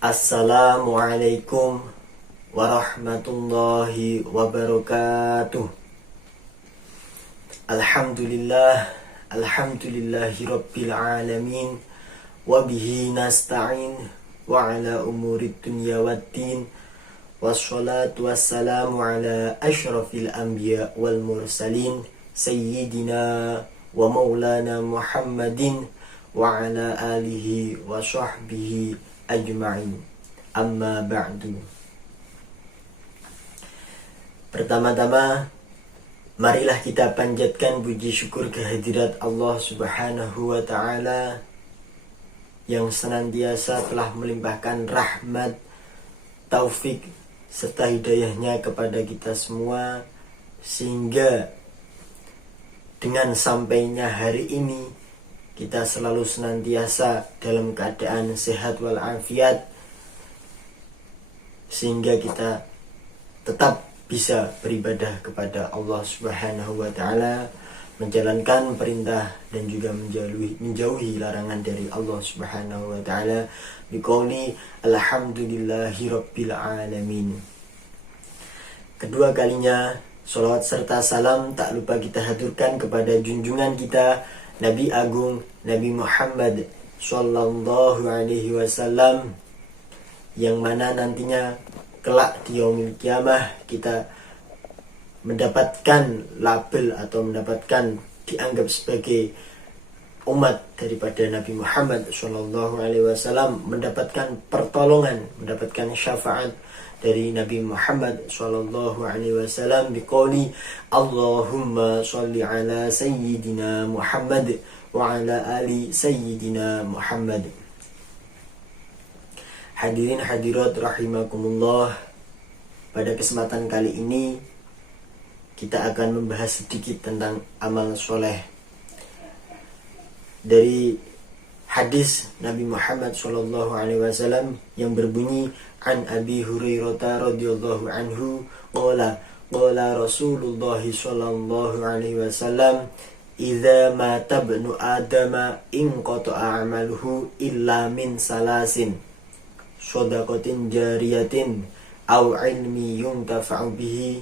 Assalamualaikum warahmatullahi wabarakatuh. Alhamdulillahi rabbil alamin. Wabihi nasta'in wa ala umurid dunya waddin. Wassalatu wassalamu ala ashrafil anbiya wal mursalin, sayyidina wa maulana Muhammadin wa ala alihi wa sahbihi ajma'in. Amma ba'du. Pertama-tama, marilah kita panjatkan puji syukur kehadirat Allah Subhanahu wa ta'ala yang senantiasa telah melimpahkan rahmat, taufik, serta hidayahnya kepada kita semua, sehingga dengan sampainya hari ini kita selalu senantiasa dalam keadaan sehat walafiat, sehingga kita tetap bisa beribadah kepada Allah Subhanahu wa ta'ala, menjalankan perintah dan juga menjauhi larangan dari Allah Subhanahu wa ta'ala, biqauli alhamdulillahi rabbil alamin. Kedua kalinya sholawat serta salam tak lupa kita haturkan kepada junjungan kita Nabi Agung Nabi Muhammad Sallallahu Alaihi Wasallam, yang mana nantinya kelak di yaumil kiamah kita mendapatkan label atau mendapatkan dianggap sebagai umat daripada Nabi Muhammad Sallallahu Alaihi Wasallam, mendapatkan pertolongan, mendapatkan syafaat dari Nabi Muhammad Sallallahu Alaihi Wasallam, biqauli Allahumma sholli ala sayyidina Muhammad wa ala ali sayyidina Muhammad. Hadirin hadirat rahimakumullah, pada kesempatan kali ini kita akan membahas sedikit tentang amal soleh dari hadis Nabi Muhammad Sallallahu Alaihi Wasallam yang berbunyi, an Abi Hurairah radhiyallahu anhu qala Rasulullah sallallahu alaihi wasallam, idza mata ibnu adama inqata'a amaluhu illa min salasin, shadaqatin jariyatin aw ilmi yuntafa'u bihi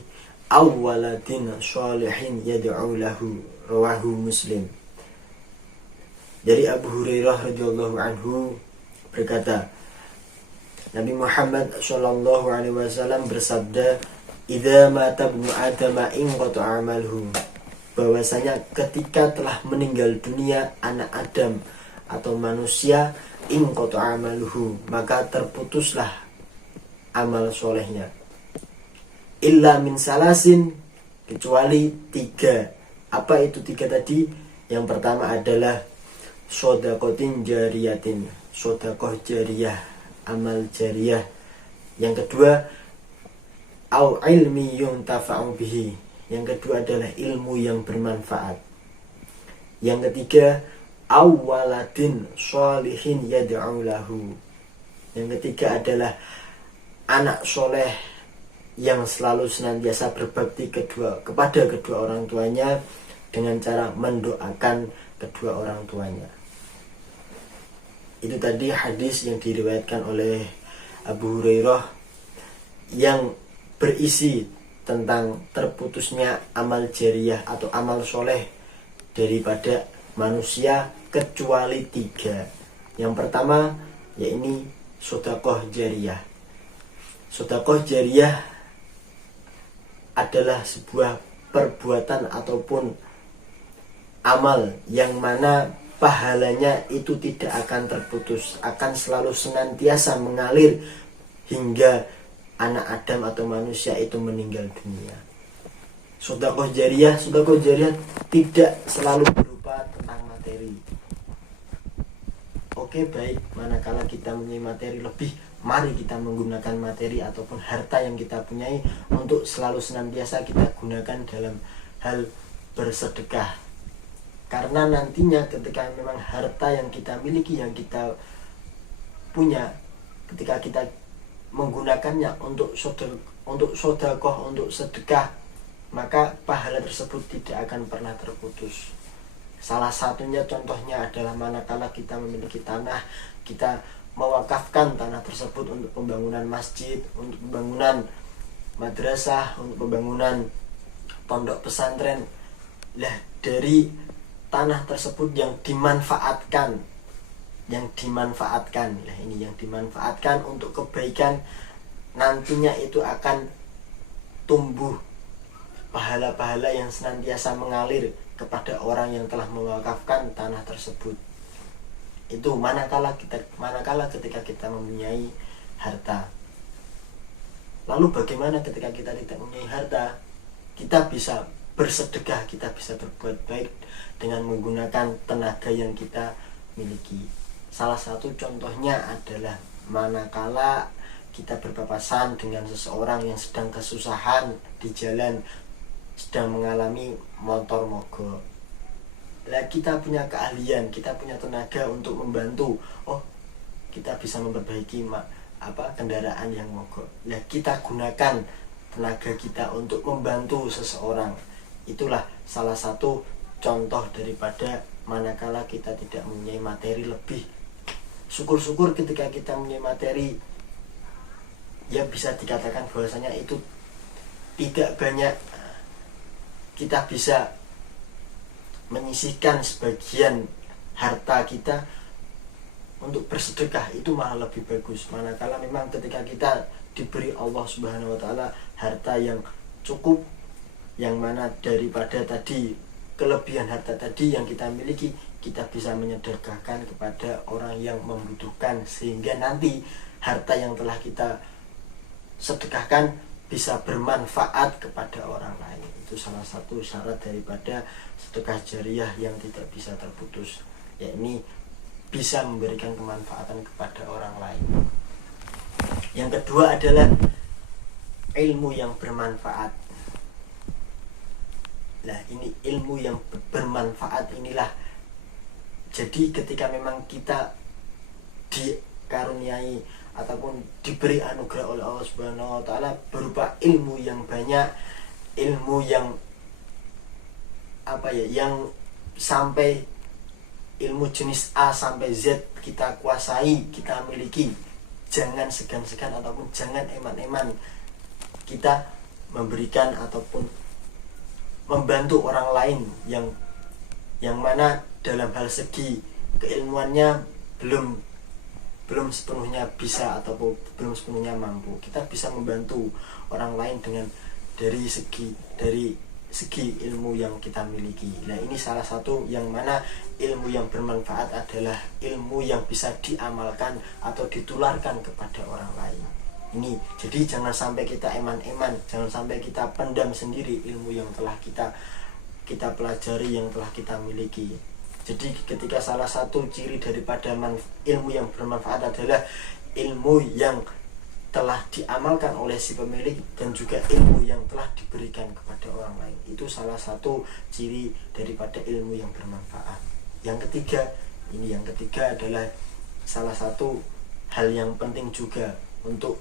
aw waladin shalihin yad'u lahu, rawahu Muslim. Dari Abu Hurairah radhiyallahu anhu berkata, Nabi Muhammad sallallahu alaihi wasallam bersabda, idza mata ibnu adama inqata'a amaluhu, bahwasanya ketika telah meninggal dunia anak Adam atau manusia, inqata'a amaluhu, maka terputuslah amal solehnya, illa min salasin, kecuali tiga. Apa itu tiga tadi? Yang pertama adalah shadaqatin jariyatin, sedekah jariyah, amal jariyah. Yang kedua, au ilmi yuntafa'u bihi, yang kedua adalah ilmu yang bermanfaat. Yang ketiga, au waladin sholihin yad'u lahu, yang ketiga adalah anak soleh yang selalu senantiasa berbakti kepada kedua orang tuanya dengan cara mendoakan kedua orang tuanya. Itu tadi hadis yang diriwayatkan oleh Abu Hurairah yang berisi tentang terputusnya amal jariyah atau amal soleh daripada manusia kecuali tiga. Yang pertama yaitu sedekah jariyah. Sedekah jariyah adalah sebuah perbuatan ataupun amal yang mana pahalanya itu tidak akan terputus, akan selalu senantiasa mengalir hingga anak Adam atau manusia itu meninggal dunia. Sedekah jariyah tidak selalu berupa tentang materi. Oke, baik, manakala kita mempunyai materi lebih, mari kita menggunakan materi ataupun harta yang kita punyai untuk selalu senantiasa kita gunakan dalam hal bersedekah. Karena nantinya ketika memang harta yang kita miliki, yang kita punya, ketika kita menggunakannya untuk sedekah, untuk sedekah, maka pahala tersebut tidak akan pernah terputus. Salah satunya contohnya adalah manakala kita memiliki tanah, kita mewakafkan tanah tersebut untuk pembangunan masjid, untuk pembangunan madrasah, untuk pembangunan pondok pesantren. Lah dari tanah tersebut yang dimanfaatkan, lah ini yang dimanfaatkan untuk kebaikan, nantinya itu akan tumbuh pahala-pahala yang senantiasa mengalir kepada orang yang telah mewakafkan tanah tersebut. Itu manakala ketika kita mempunyai harta. Lalu bagaimana ketika kita tidak mempunyai harta? Kita bisa bersedekah, kita bisa berbuat baik dengan menggunakan tenaga yang kita miliki. Salah satu contohnya adalah manakala kita berpapasan dengan seseorang yang sedang kesusahan di jalan, sedang mengalami motor mogok. Lah kita punya keahlian, kita punya tenaga untuk membantu. Oh, kita bisa memperbaiki kendaraan yang mogok. Lah kita gunakan tenaga kita untuk membantu seseorang. Itulah salah satu contoh daripada manakala kita tidak mempunyai materi lebih. Syukur-syukur ketika kita mempunyai materi, ya bisa dikatakan bahwasanya itu tidak banyak, kita bisa menyisihkan sebagian harta kita untuk bersedekah, itu malah lebih bagus. Manakala memang ketika kita diberi Allah Subhanahu wa taala harta yang cukup, yang mana daripada tadi kelebihan harta tadi yang kita miliki, kita bisa menyedekahkan kepada orang yang membutuhkan, sehingga nanti harta yang telah kita sedekahkan bisa bermanfaat kepada orang lain. Itu salah satu syarat daripada sedekah jariah yang tidak bisa terputus, yakni bisa memberikan kemanfaatan kepada orang lain. Yang kedua adalah ilmu yang bermanfaat. Nah, ini ilmu yang bermanfaat inilah, jadi ketika memang kita dikaruniai ataupun diberi anugerah oleh Allah Subhanahu wa taala berupa ilmu yang banyak, ilmu yang yang sampai ilmu jenis A sampai Z kita kuasai, kita miliki, jangan segan-segan ataupun jangan eman-eman kita memberikan ataupun membantu orang lain yang mana dalam hal segi keilmuannya belum sepenuhnya bisa ataupun belum sepenuhnya mampu. Kita bisa membantu orang lain dari segi ilmu yang kita miliki. Nah, ini salah satu yang mana ilmu yang bermanfaat adalah ilmu yang bisa diamalkan atau ditularkan kepada orang lain. Ini jadi jangan sampai kita eman-eman, jangan sampai kita pendam sendiri ilmu yang telah kita pelajari, yang telah kita miliki. Jadi ketika salah satu ciri daripada ilmu yang bermanfaat adalah ilmu yang telah diamalkan oleh si pemilik dan juga ilmu yang telah diberikan kepada orang lain. Itu salah satu ciri daripada ilmu yang bermanfaat. Yang ketiga adalah salah satu hal yang penting juga untuk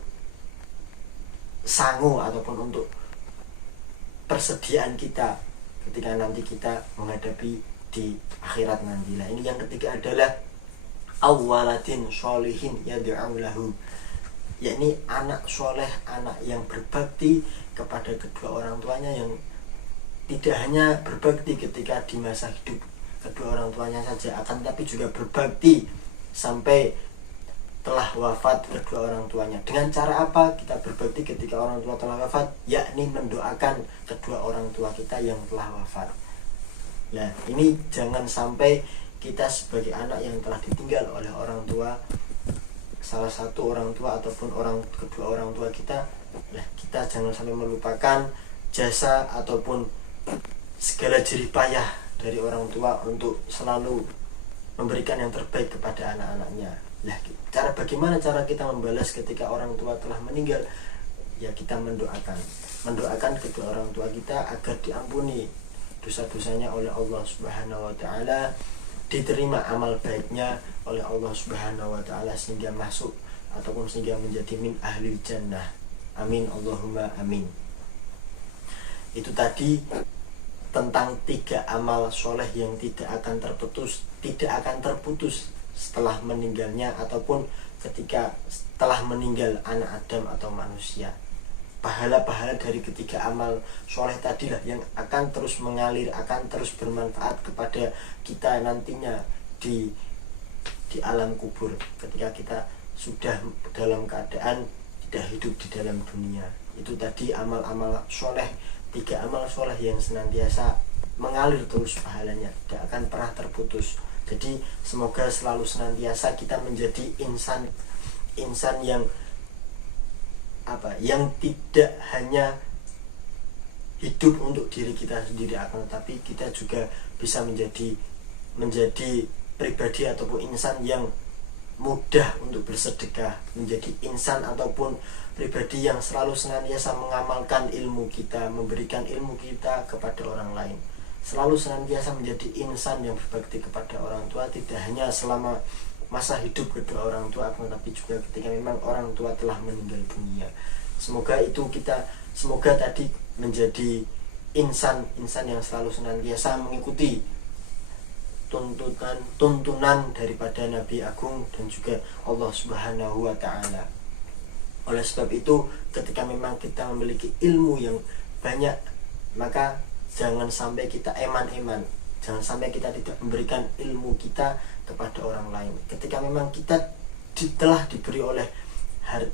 sangu ataupun untuk persediaan kita ketika nanti kita menghadapi di akhirat nanti. Nah, ini yang ketiga adalah awwaladin sholihin yad'u lahu, yakni anak soleh, anak yang berbakti kepada kedua orang tuanya, yang tidak hanya berbakti ketika di masa hidup kedua orang tuanya saja, akan tapi juga berbakti sampai telah wafat kedua orang tuanya. Dengan cara apa kita berbakti ketika orang tua telah wafat? Yakni mendoakan kedua orang tua kita yang telah wafat. Nah, ini jangan sampai kita sebagai anak yang telah ditinggal oleh orang tua, salah satu orang tua ataupun kedua orang tua kita, kita jangan sampai melupakan jasa ataupun segala jerih payah dari orang tua untuk selalu memberikan yang terbaik kepada anak-anaknya. Bagaimana cara kita membalas ketika orang tua telah meninggal? Ya, kita mendoakan kedua orang tua kita agar diampuni dosa-dosanya oleh Allah Subhanahu wa taala, diterima amal baiknya oleh Allah Subhanahu wa taala sehingga masuk ataupun sehingga menjadi min ahli jannah. Amin Allahumma amin. Itu tadi tentang 3 amal soleh yang tidak akan terputus setelah meninggalnya ataupun ketika telah meninggal anak Adam atau manusia. Pahala-pahala dari ketiga amal soleh tadilah yang akan terus mengalir, akan terus bermanfaat kepada kita nantinya di alam kubur, ketika kita sudah dalam keadaan tidak hidup di dalam dunia. Itu tadi amal-amal soleh, 3 amal soleh yang senantiasa mengalir terus pahalanya, tidak akan pernah terputus. Jadi semoga selalu senantiasa kita menjadi insan yang tidak hanya hidup untuk diri kita sendiri, akan tetapi kita juga bisa menjadi pribadi ataupun insan yang mudah untuk bersedekah, menjadi insan ataupun pribadi yang selalu senantiasa mengamalkan ilmu kita, memberikan ilmu kita kepada orang lain, selalu senantiasa menjadi insan yang berbakti kepada orang tua, tidak hanya selama masa hidup kedua orang tua, tapi juga ketika memang orang tua telah meninggal dunia. Semoga tadi menjadi insan yang selalu senantiasa mengikuti tuntunan daripada Nabi Agung dan juga Allah Subhanahu wa Ta'ala. Oleh sebab itu, ketika memang kita memiliki ilmu yang banyak, maka jangan sampai kita eman-eman, jangan sampai kita tidak memberikan ilmu kita kepada orang lain. Ketika memang kita telah diberi oleh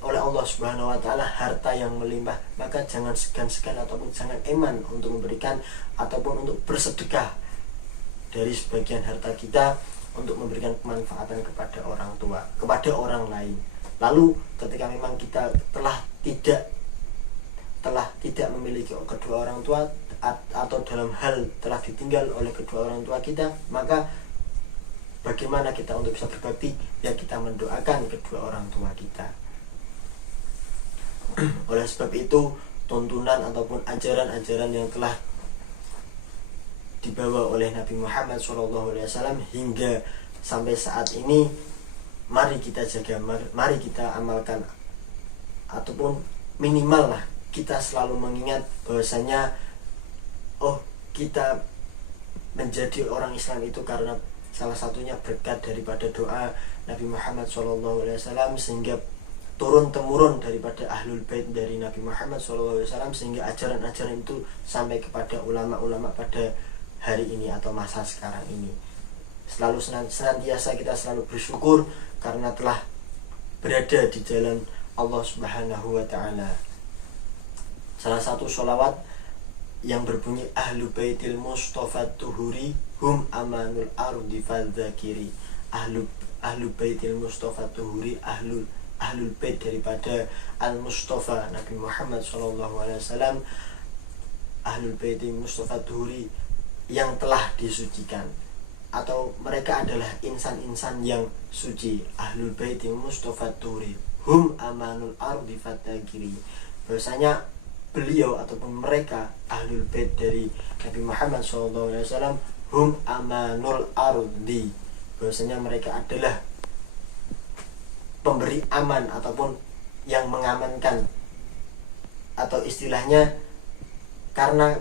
Allah Subhanahu wa Ta'ala harta yang melimpah, maka jangan segan-segan ataupun jangan eman untuk memberikan ataupun untuk bersedekah dari sebagian harta kita untuk memberikan kemanfaatan kepada orang tua, kepada orang lain. Lalu ketika memang kita telah tidak memiliki kedua orang tua, atau dalam hal telah ditinggal oleh kedua orang tua kita, maka bagaimana kita untuk bisa berbakti? Ya, kita mendoakan kedua orang tua kita. Oleh sebab itu, tuntunan ataupun ajaran-ajaran yang telah dibawa oleh Nabi Muhammad SAW hingga sampai saat ini, mari kita jaga, mari kita amalkan, ataupun minimal lah kita selalu mengingat bahwasanya kita menjadi orang Islam itu karena salah satunya berkat daripada doa Nabi Muhammad SAW, sehingga turun-temurun daripada ahlul bait dari Nabi Muhammad SAW, sehingga ajaran-ajaran itu sampai kepada ulama-ulama pada hari ini atau masa sekarang ini. Selalu senantiasa kita selalu bersyukur karena telah berada di jalan Allah Subhanahu wa Ta'ala. Salah satu sholawat yang berbunyi ahlu baitil mustafa tuhuri hum amanul ardi fadzakiri. Ahlu baitil mustafa tuhuri, ahlul bait daripada al mustafa Nabi Muhammad SAW, ahlul baitil mustafa tuhuri yang telah disucikan, atau mereka adalah insan-insan yang suci. Ahlul baitil mustafa tuhuri hum amanul ardi fadzakiri, bahwasanya beliau ataupun mereka ahlul bait dari Nabi Muhammad SAW hum amanul ardi, bahwasanya mereka adalah pemberi aman ataupun yang mengamankan, atau istilahnya karena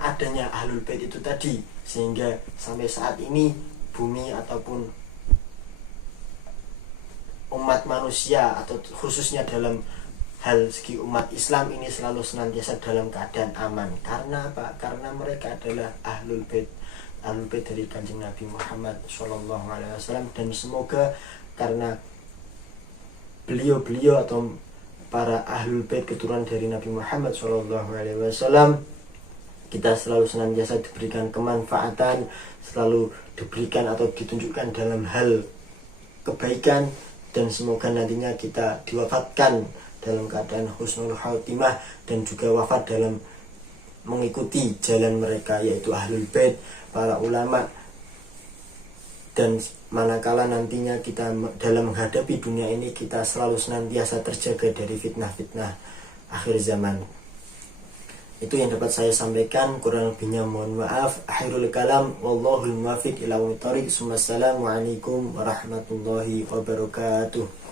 adanya ahlul bait itu tadi, sehingga sampai saat ini bumi ataupun umat manusia, atau khususnya dalam hal segi umat Islam ini selalu senantiasa dalam keadaan aman. Karena apa? Karena mereka adalah ahlul bait dari Kanjeng Nabi Muhammad SAW. Dan semoga karena beliau atau para ahlul bait keturunan dari Nabi Muhammad SAW, kita selalu senantiasa diberikan kemanfaatan, selalu diberikan atau ditunjukkan dalam hal kebaikan, dan semoga nantinya kita diwafatkan dalam keadaan husnul khatimah dan juga wafat dalam mengikuti jalan mereka, yaitu ahlul bait, para ulama. Dan manakala nantinya kita dalam menghadapi dunia ini, kita selalu senantiasa terjaga dari fitnah-fitnah akhir zaman. Itu yang dapat saya sampaikan, kurang lebihnya mohon maaf. Akhirul kalam, wallahul muwaffiq ila aqwamit thoriq. Assalamualaikum warahmatullahi wabarakatuh.